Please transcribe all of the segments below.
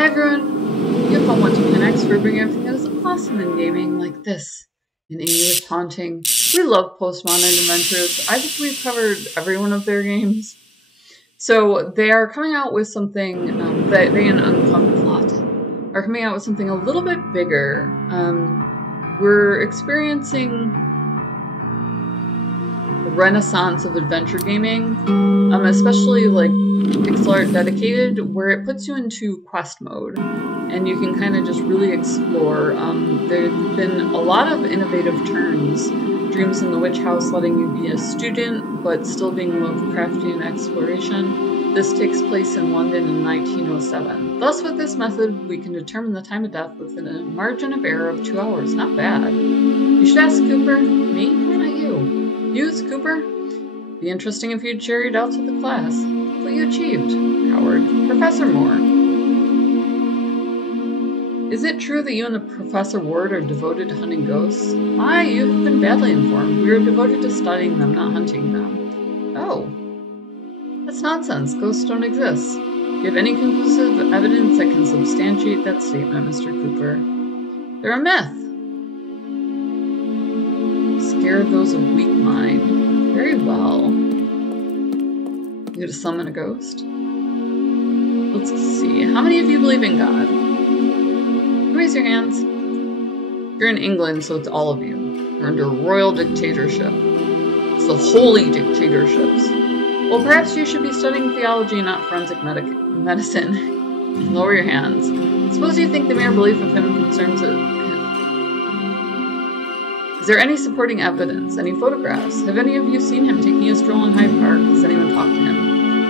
Hi everyone! You call whattoplaynext for bringing everything that is awesome in gaming like this. In English taunting. We love postmodern adventures. I think we've covered every one of their games. So they are coming out with something, they and Uncomplot are coming out with something a little bit bigger. We're experiencing the renaissance of adventure gaming, especially like pixel art dedicated, where it puts you into quest mode and you can kind of just really explore. There have been a lot of innovative turns. Dreams in the Witch House letting you be a student but still being Lovecraftian exploration. This takes place in London in 1907. Thus, with this method, we can determine the time of death within a margin of error of 2 hours. Not bad. You should ask Cooper. Me? Why not you? Use Cooper? Be interesting if you'd share your doubts with the class. What you achieved, Howard. Professor Moore. Is it true that you and the Professor Ward are devoted to hunting ghosts? Why, you have been badly informed. We are devoted to studying them, not hunting them. Oh. That's nonsense. Ghosts don't exist. Do you have any conclusive evidence that can substantiate that statement, Mr. Cooper? They're a myth. Scare those of weak mind. Very well. You gonna summon a ghost? Let's see. How many of you believe in God? Raise your hands. You're in England, so it's all of you. We're under royal dictatorship. It's the holy dictatorships. Well, perhaps you should be studying theology, not forensic medicine. Lower your hands. Suppose you think the mere belief of him concerns it. Is there any supporting evidence? Any photographs? Have any of you seen him taking a stroll in Hyde Park? Has anyone talked to him?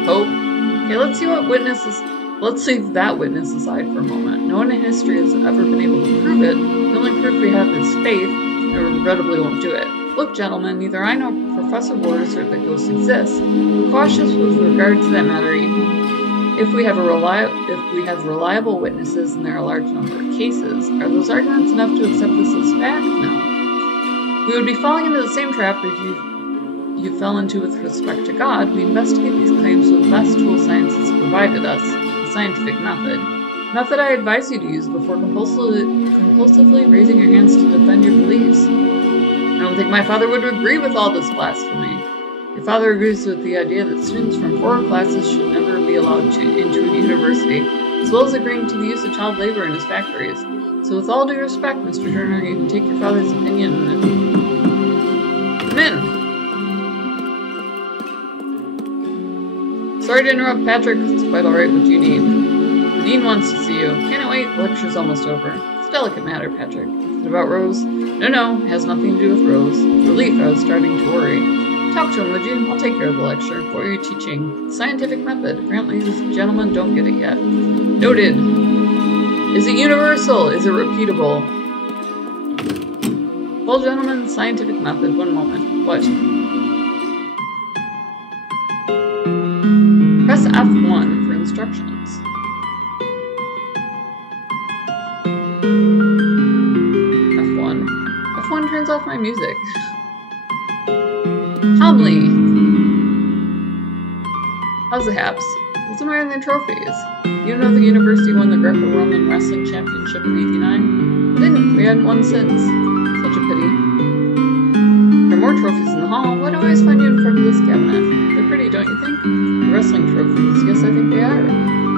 Hope? Okay, let's see what witnesses... Let's leave that witness aside for a moment. No one in history has ever been able to prove it. The only proof we have is faith, and regrettably won't do it. Look, gentlemen, neither I nor Professor Ward assert that ghosts exist. We're cautious with regard to that matter, even if we have reliable witnesses and there are a large number of cases. Are those arguments enough to accept this as fact? No. We would be falling into the same trap if you fell into with respect to God. We investigate these claims with the best tool science has provided us. Scientific method I advise you to use before compulsively raising your hands to defend your beliefs. I don't think my father would agree with all this blasphemy. Your father agrees with the idea that students from poorer classes should never be allowed into a university, as well as agreeing to the use of child labor in his factories. So with all due respect, Mr. Turner, you can take your father's opinion and... Come in! Sorry to interrupt, Patrick. It's quite alright. What do you need? The Dean wants to see you. Can't wait. The lecture's almost over. It's a delicate matter, Patrick. Is it about Rose? No. It has nothing to do with Rose. Relief, I was starting to worry. Talk to him, would you? I'll take care of the lecture. What are you teaching? Scientific method. Apparently these gentlemen don't get it yet. Noted. Is it universal? Is it repeatable? Well, gentlemen, scientific method. One moment. What? Press F1 for instructions. F1. F1 turns off my music. Calmly. How's the haps? What's admiring their trophies? You know the university won the Greco-Roman Wrestling Championship in '89? We didn't. We hadn't won since. Such a pity. There are more trophies in the hall. Why do I always find you in front of this cabinet? They're pretty, don't you think? The wrestling trophies. Yes, I think they are.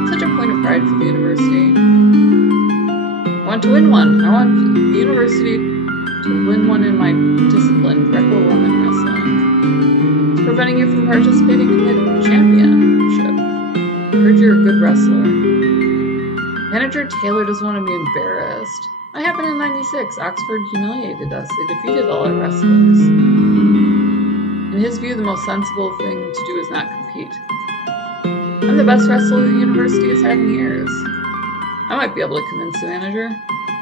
Such a point of pride for the university. I want to win one. I want the university to win one in my discipline, Greco-Roman wrestling. It's preventing you from participating in the championship. I heard you're a good wrestler. Manager Taylor doesn't want to be embarrassed. What happened in '96? Oxford humiliated us. They defeated all our wrestlers. In his view, the most sensible thing to do is not compete. I'm the best wrestler the university has had in years. I might be able to convince the manager.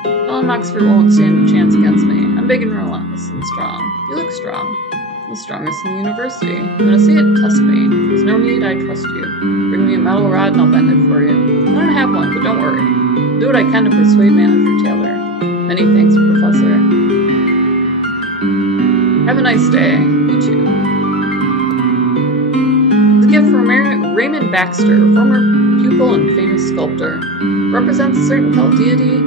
Tell him Oxford won't stand a chance against me. I'm big and relentless and strong. You look strong. I'm the strongest in the university. You want to see it? Test me. There's no need, I trust you. Bring me a metal rod and I'll bend it for you. I don't have one, but don't worry. I'll do what I can to persuade Manager Taylor. Many thanks, Professor. Have a nice day. You too. Gift from Raymond Raymond Baxter, former pupil and famous sculptor. Represents a certain cult deity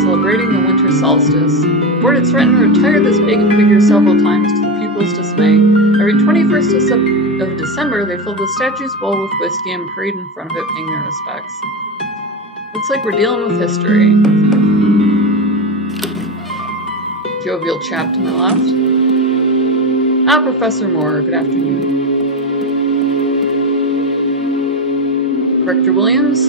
celebrating the winter solstice. The board had threatened to retire this pagan figure several times to the pupils' dismay. Every 21st of December, they filled the statue's bowl with whiskey and prayed in front of it, paying their respects. Looks like we're dealing with history. Jovial chap to my left. Ah, Professor Moore, good afternoon. Rector Williams,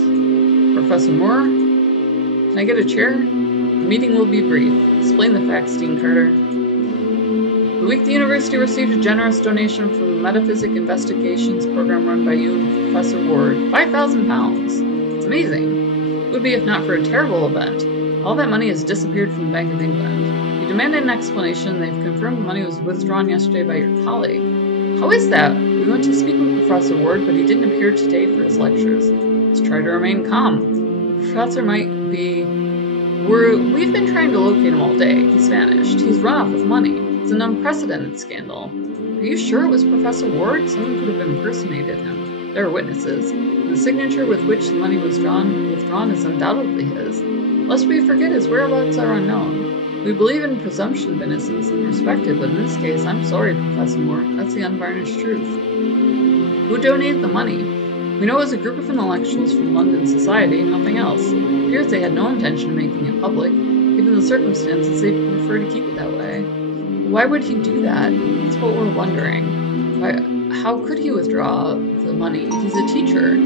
Professor Moore, can I get a chair? The meeting will be brief. Explain the facts, Dean Carter. The week the university received a generous donation from the Metaphysic Investigations program run by you and Professor Ward. £5,000. It's amazing. It would be if not for a terrible event. All that money has disappeared from the Bank of England. You demanded an explanation. They've confirmed the money was withdrawn yesterday by your colleague. How is that? We went to speak with Professor Ward, but he didn't appear today for his lectures. Let's try to remain calm. The professor might be... We've been trying to locate him all day. He's vanished. He's run off with money. It's an unprecedented scandal. Are you sure it was Professor Ward? Someone could have impersonated him. There are witnesses. The signature with which the money was withdrawn is undoubtedly his. Lest we forget, his whereabouts are unknown. We believe in presumption of innocence and respect it, but in this case, I'm sorry, Professor Moore. That's the unvarnished truth. Who donated the money? We know it was a group of intellectuals from London society, nothing else. It appears they had no intention of making it public. Given the circumstances, they prefer to keep it that way. Why would he do that? That's what we're wondering. How could he withdraw the money? He's a teacher.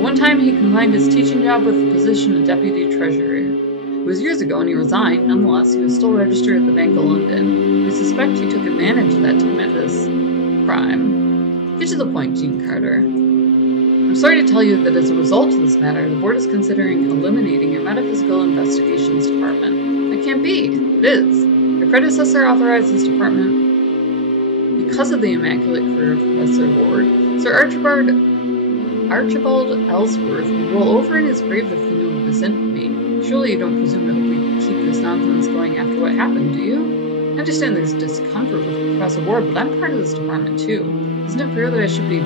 One time he combined his teaching job with the position of deputy treasurer. It was years ago and he resigned. Nonetheless, he was still registered at the Bank of London. We suspect he took advantage of that to commit this crime. Get to the point, Dean Carter. I'm sorry to tell you that as a result of this matter, the board is considering eliminating your Metaphysical Investigations Department. That can't be. It is. Your predecessor authorized this department because of the immaculate career of Professor Ward. Sir Archibald Ellsworth will roll over in his grave if you know of this infamy. Surely you don't presume to hope we keep this nonsense going after what happened, do you? I understand there's discomfort with Professor Ward, but I'm part of this department too. Isn't it fair that I should be...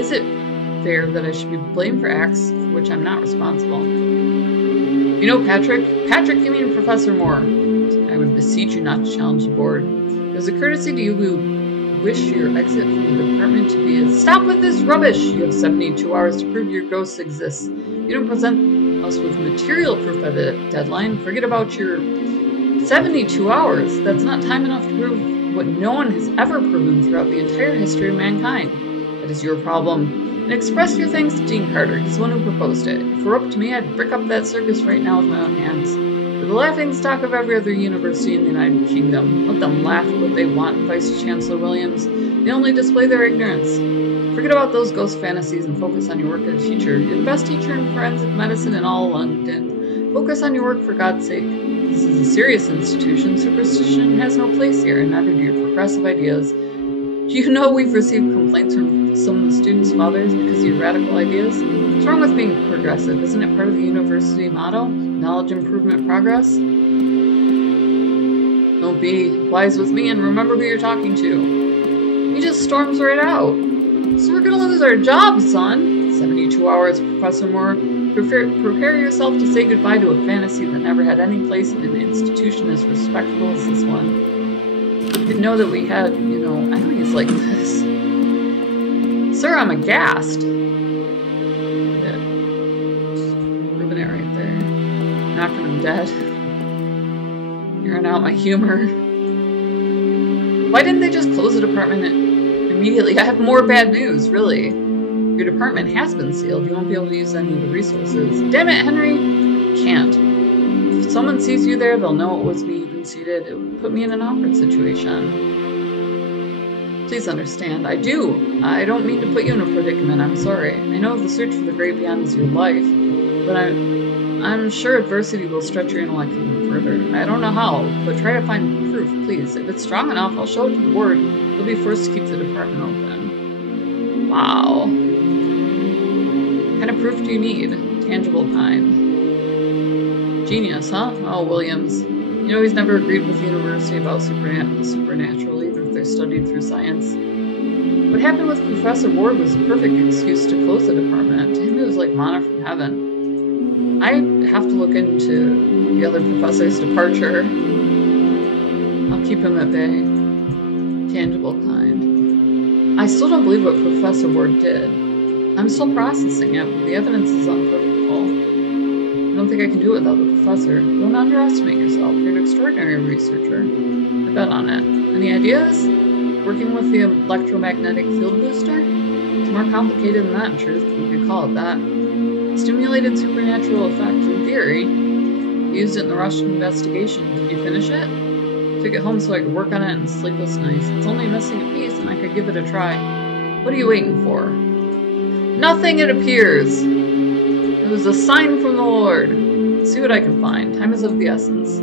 Is it fair that I should be blamed for acts for which I'm not responsible? You know, Patrick, you mean Professor Moore. I would beseech you not to challenge the board. As a courtesy to you, we wish your exit from the department to be as... Stop with this rubbish! You have 72 hours to prove your ghost exists. You don't present us with material proof by the deadline. Forget about your 72 hours. That's not time enough to prove what no one has ever proven throughout the entire history of mankind. That is your problem. And express your thanks to Dean Carter. He's the one who proposed it. If it were up to me, I'd brick up that circus right now with my own hands. They're the laughing stock of every other university in the United Kingdom. Let them laugh at what they want, Vice Chancellor Williams. They only display their ignorance. Forget about those ghost fantasies and focus on your work as a teacher. You're the best teacher in forensic medicine in all London. Focus on your work for God's sake. This is a serious institution. Superstition has no place here, and neither do your progressive ideas. Do you know we've received complaints from some of the students' fathers because of your radical ideas? What's wrong with being progressive? Isn't it part of the university motto? Knowledge, improvement, progress? Don't be wise with me and remember who you're talking to. He just storms right out. So we're gonna lose our jobs, son. 72 hours, Professor Moore. Prepare yourself to say goodbye to a fantasy that never had any place in an institution as respectable as this one. Didn't know that we had, enemies like this. Sir, I'm aghast. Yeah. Proving it right there. Knocking him dead. Airing out my humor. Why didn't they just close the department immediately? I have more bad news, really. Your department has been sealed. You won't be able to use any of the resources. Damn it, Henry! Can't. If someone sees you there, they'll know it was me who conceded. It would put me in an awkward situation. Please understand. I do. I don't mean to put you in a predicament. I'm sorry. I know the search for the great beyond is your life, but I'm sure adversity will stretch your intellect even further. I don't know how, but try to find proof, please. If it's strong enough, I'll show it to the board. You'll be forced to keep the department open. Wow. What kind of proof do you need? Tangible kind. Genius, huh? Oh, Williams. You know he's never agreed with the university about supernatural, even if they're studied through science. What happened with Professor Ward was a perfect excuse to close the department. To him, it was like manna from heaven. I have to look into the other professor's departure. I'll keep him at bay. Tangible kind. I still don't believe what Professor Ward did. I'm still processing it, but the evidence is unequivocal. I don't think I can do it without the professor. Don't underestimate yourself. You're an extraordinary researcher. I bet on it. Any ideas? Working with the electromagnetic field booster? It's more complicated than that, in truth. You could call it that. Stimulated supernatural effect, in theory. Used it in the Russian investigation. Did you finish it? Took it home so I could work on it in sleepless nights. It's only missing a piece, and I could give it a try. What are you waiting for? Nothing, it appears. It was a sign from the Lord. Let's see what I can find. Time is of the essence.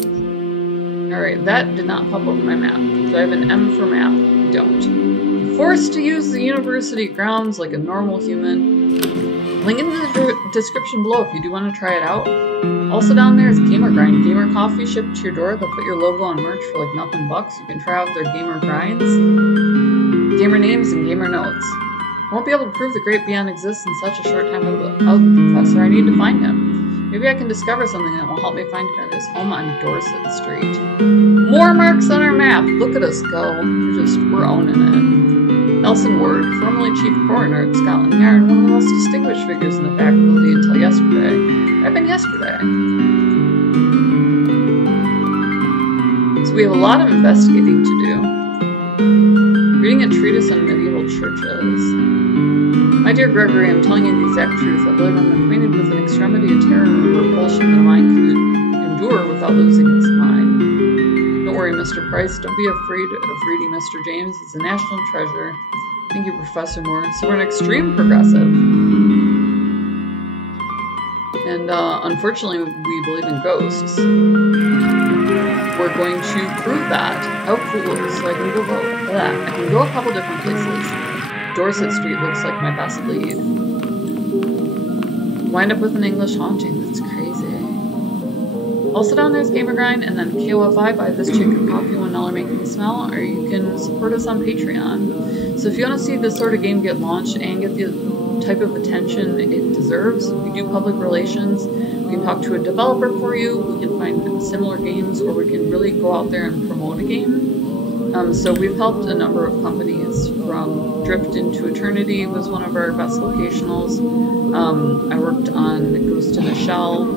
Alright, that did not pop up on my map. Do I have an M for map? Don't. I'm forced to use the university grounds like a normal human. Link in the description below if you do want to try it out. Also down there is Gamer Grind. Gamer Coffee shipped to your door. They'll put your logo on merch for like nothing bucks. You can try out their Gamer Grinds, Gamer Names, and Gamer Notes. I won't be able to prove the great beyond exists in such a short time without the professor. I need to find him. Maybe I can discover something that will help me find him at his home on Dorset Street. More marks on our map! Look at us go. We're owning it. Nelson Ward, formerly chief coroner at Scotland Yard, one of the most distinguished figures in the faculty until yesterday. I've been yesterday. So we have a lot of investigating to do. Reading a treatise on medieval churches. My dear Gregory, I'm telling you the exact truth. I believe I'm acquainted with an extremity of terror and repulsion that a mind can endure without losing its mind. Don't worry, Mr. Price. Don't be afraid of reading Mr. James. It's a national treasure. Thank you, Professor Moore. So we're an extreme progressive. And unfortunately, we believe in ghosts. We're going to prove that. How cool. So I can go that. I can go a couple different places. Dorset Street looks like my best lead. Wind up with an English haunting. That's crazy. Also down there's Gamer Grind, and then KOFI, buy this chicken coffee $1 making me smell, or you can support us on Patreon. So if you want to see this sort of game get launched and get the type of attention it deserves, we do public relations. We can talk to a developer for you. We can find similar games, or we can really go out there and promote a game. So we've helped a number of companies. From Drift into Eternity was one of our best locationals. I worked on Ghost in a Shell.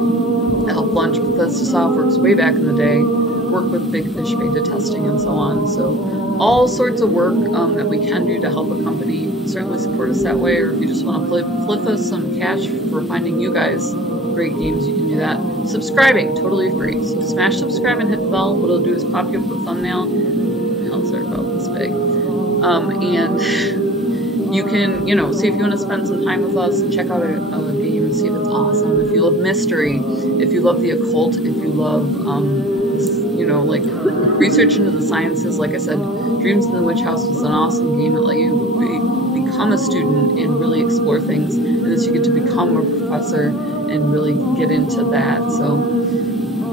I helped launch Bethesda Softworks way back in the day. Worked with Big Fish beta testing and so on. So all sorts of work that we can do to help a company. Certainly support us that way. Or if you just want to flip us some cash for finding you guys great games, you can do that. Subscribing, totally free. So smash subscribe and hit the bell. What it'll do is pop you up with a thumbnail. They're about this big. And you can, see if you want to spend some time with us and check out a game, see if it's awesome. If you love mystery, if you love the occult, if you love, like research into the sciences, like I said, Dreams in the Witch House was an awesome game that let you become a student and really explore things. And then you get to become a professor and really get into that. So,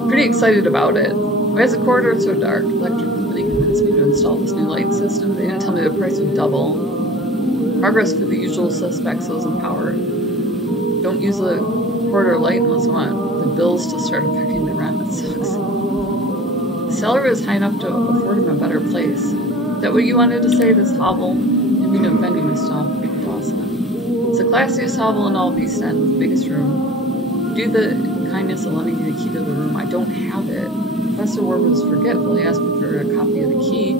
pretty excited about it. Why is the corridor so dark? Electric company convinced me to install this new light system. They didn't tell me the price would double. Progress for the usual suspects those in power. Don't use the corridor light unless you want the bills to start affecting the rent. That sucks. The salary is high enough to afford him a better place. Is that what you wanted to say, this hovel? Didn't mean to offend you, Miss Doll. It's the classiest hovel in all of East End, with the biggest room. Do the kindness of lending me the key to the room. I don't have it. Professor Ward was forgetful. He asked me for a copy of the key.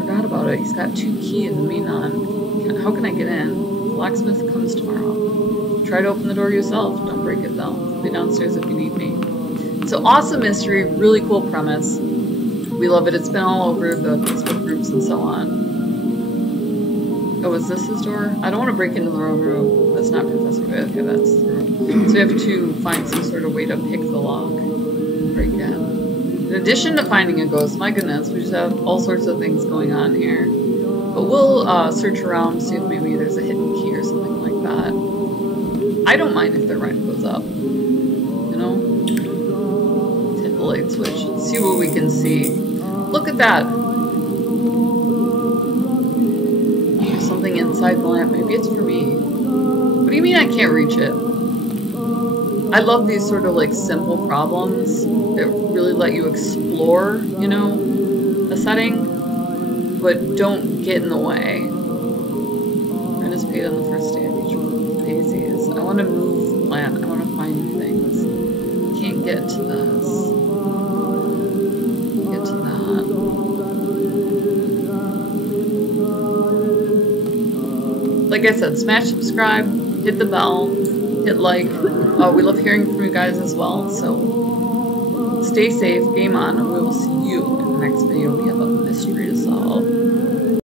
Forgot about it. He's got 2 keys in the main on. How can I get in? The locksmith comes tomorrow. Try to open the door yourself. Don't break it though. I'll be downstairs if you need me. So awesome mystery, really cool premise. We love it. It's been all over the Facebook groups and so on. Oh, is this his door? I don't want to break into the wrong room. That's not Professor Ward. Okay, that's the room. So we have to find some sort of way to pick the lock and break in. In addition to finding a ghost, my goodness, we just have all sorts of things going on here. But we'll search around, see if maybe there's a hidden key or something like that. I don't mind if the rent goes up. Let's hit the light switch and see what we can see. Look at that! There's something inside the lamp. Maybe it's for me. What do you mean I can't reach it? I love these sort of like simple problems that really let you explore, you know, a setting, but don't get in the way. Participate on the first day of each daisies. I want to move the plant. I want to find things. Can't get to this. Get to that. Like I said, smash subscribe, hit the bell, hit like. We love hearing from you guys as well, so stay safe, game on, and we will see you in the next video. We have a mystery to solve.